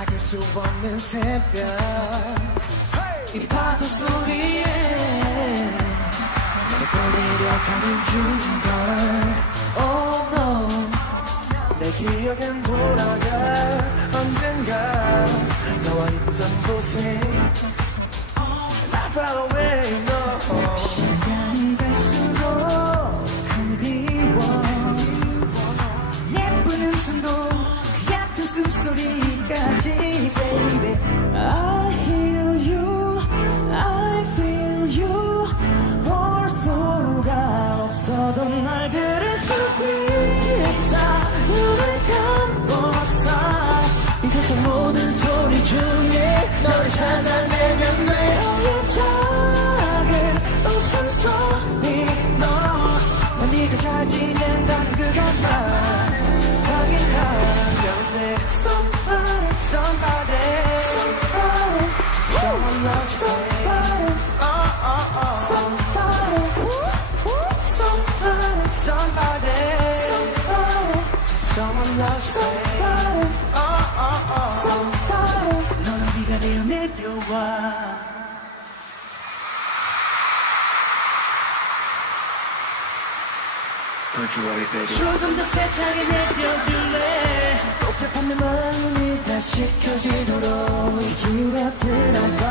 막을 수 없는 새벽 이 파도 소리에 내 끌리려 가는 중걸 Oh no 내 기억엔 돌아가 언젠가 너와 있던 곳에 Not far away no 시간이 갈수록 그리워 예쁜 웃음도 그 얕은 숨소리까지 baby I hear you I feel you 볼 수가 없어도 날 들을 수 있어 눈을 감고서 이 세상 모든 소리 중에 너를 찾아내면 돼 작은 웃음소리 넌 네가 잘 지낸다는 그것만 확인하면 돼 Somebody Somebody Somebody Someone loves Somebody Somebody Somebody Somebody Somebody Someone loves Somebody Somebody 너는 네가 되어 내려와 조금 더 세차게 내려줄래 복잡한 내 마음이 다시 켜지도록 이 길에 들어봐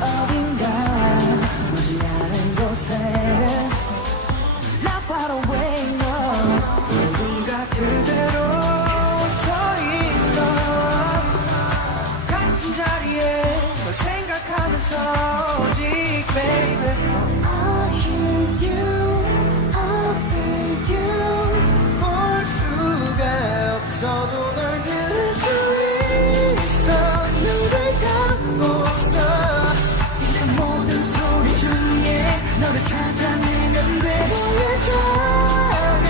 어딘가 보지 않은 곳에 Not far away no 누군가 그대로 서있어 같은 자리에 널 생각하면서 오직 baby I hear you 없어도 널 들을 수 있어 눈을 감고서 이 세상 모든 소리 중에 너를 찾아내면 돼 너의 작은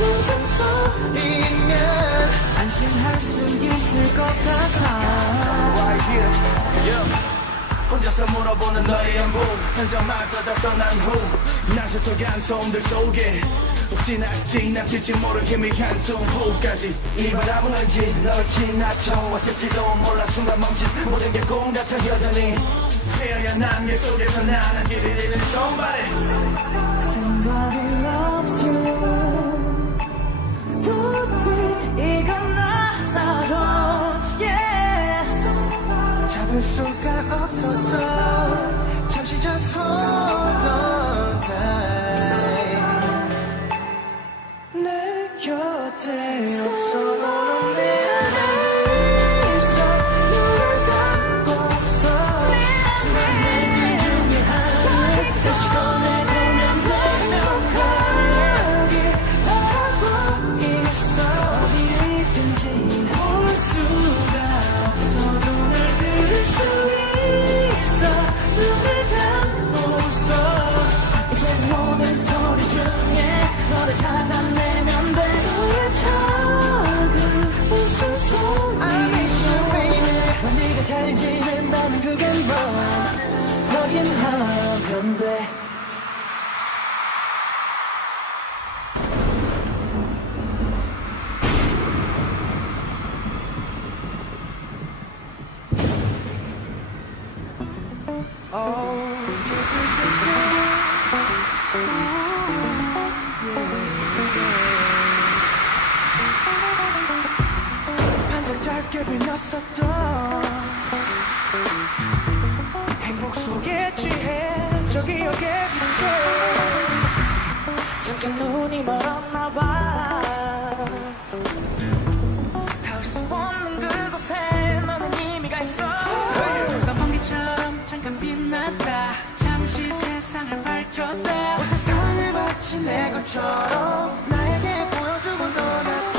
웃음소리면 안심할 수 있을 것 같아 Right here, yeah. 혼자서 물어보는 너의 연부 흔적마저다 떠난 후 난 서쪽한 소음들 속에 혹시나 지나칠지 모를 희미한 숨호흡까지 이 바람은 왠지 널 지나쳐 왔을지도 몰라 순간 멈춘 모든 게 꿈 같아 여전히 새하얀 안개 속에서 나는 길을 잃은 Somebody Somebody loves you 소리 이건 나사줘 yeah 잡을 수가 없었어 잠시 전 소던 내 곁에 없어도 넌 내 안에 있어 눈을 감고서 수많은 일 중에 하나 다시 꺼내보면 돼 여기 하고 있어 어디에 있든지 볼 수가 없어도 날 들을 수 있어 눈을 감고서 이 세상 모든 소리 중에 너를 찾아내면 돼 너의 작은 웃음소리 I miss you baby 넌 네가 잘 지낸다는 그게 뭐 확인하면 돼 반짝 짧게 빛났었던 행복 속에 취해 저 기억의 빛에 잠깐 눈이 멀었나봐 닿을 수 없는 그곳에 너는 이미 가 있어 난 번개처럼 잠깐 빛났다 잠시 세상을 밝혔다 온 세상을 마치 내 것처럼 나에게 보여주고 떠났다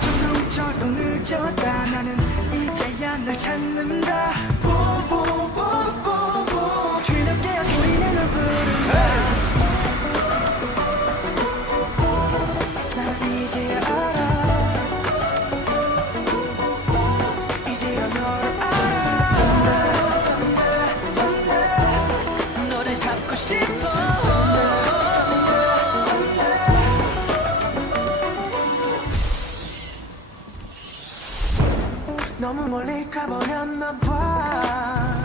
조금처럼 늦었다 나는 이제야 널 찾는다 보보보보보 뒤늦게 소리내 널 부른다 난 이제야 알아 이제야 너를 알아 너를 잡고 싶어 너무 멀리 가버렸나 봐.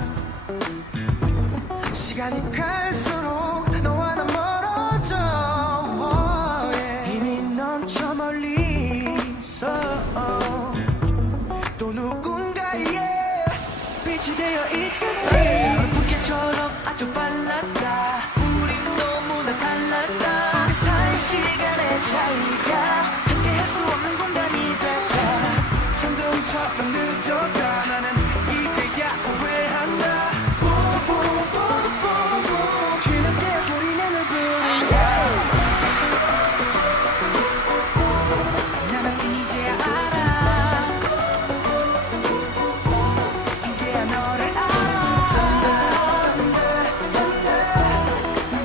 시간이 갈수록 너와 나 멀어져. 이미 넌 저 멀리 있어. 또 누군가의 빛이 되어 있겠지. 불길처럼 아주 빨랐다. 우린 너무나 달랐다. 우리 사이 시간의 차이가 함께할 수 없는 공간이 됐다. 천둥처럼 늦었다. 나는 이제야 후회한다. 뽀뽀뽀뽀뽀 뒤늦게 소리내는 부른다. 나는 이제야 알아. 이제야 너를 알아.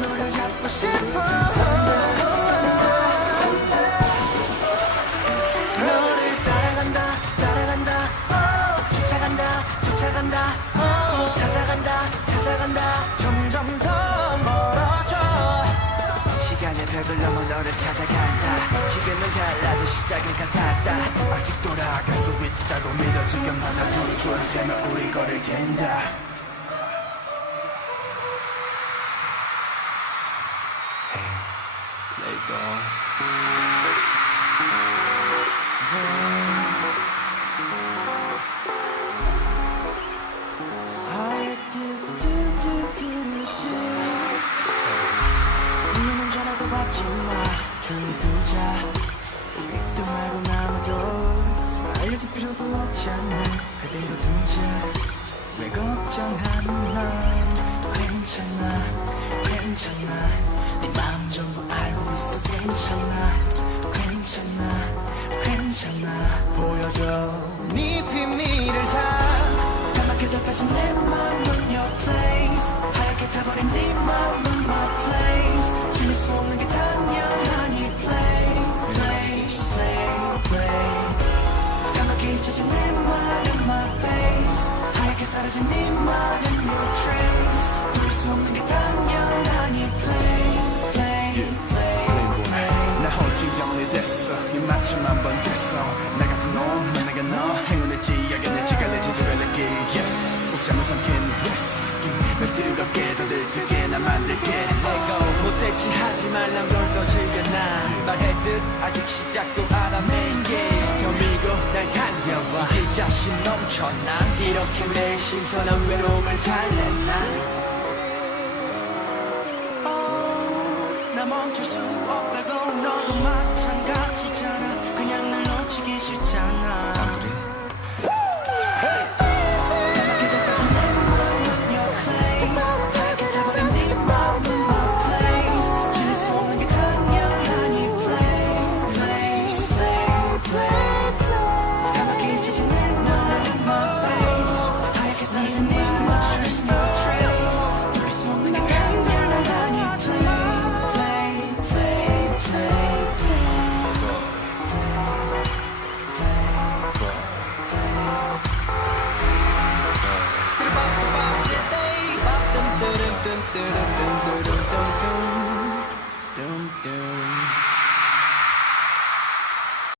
너를 잡고 싶어. 너를 따라간다 따라간다 쫓아간다 쫓아간다 찾아간다 찾아간다 점점 더 멀어져. 시간의 벽을 넘어 너를 찾아간다. 지금은 달라도 시작은 같았다. 아직 돌아갈 수 있다고 믿어. 지금 하나 둘 줄을 세며 우리 거를 잰다. 우리는 전화도 받지 마. 조용히 두자. 우리도 말고 아무도 알려줄 필요도 없잖아. 그대로 두자. 왜 걱정하는 넌 괜찮아 괜찮아. 네 마음 전부 알고 있어. 괜찮아 괜찮아 괜찮아. 보여줘 네 비밀을 다. 까맣게 덮여진 내 맘은 your place. 하얗게 타버린 네 맘은 my place. 지닐 수 없는 게 당연하니 play place play play. 까맣게 잊혀진 내 말은 my face. 하얗게 사라진 네 말은 your trace. 돌릴 수 없는 게 당연하니 play play play play. 나 혼자 정리됐어. 이 맞춤 한번 됐어. 나 같은 놈 만나게 너 행운을지 여겨낼지 갈래지 두갈래길 yes. 웃잠을 삼킨 whiskey 널 뜨겁게 더 들뜨게 나 만들게. 내가 못했지 하지 말란 걸 더 즐겨. 난 말했듯 아직 시작도 안 한 main game. 더 밀고 날 달려봐. 이 자신 넘쳐. 난 이렇게 매일 신선한 외로움을 달래. 나 멈출 수 없다고. 너도 마찬가지.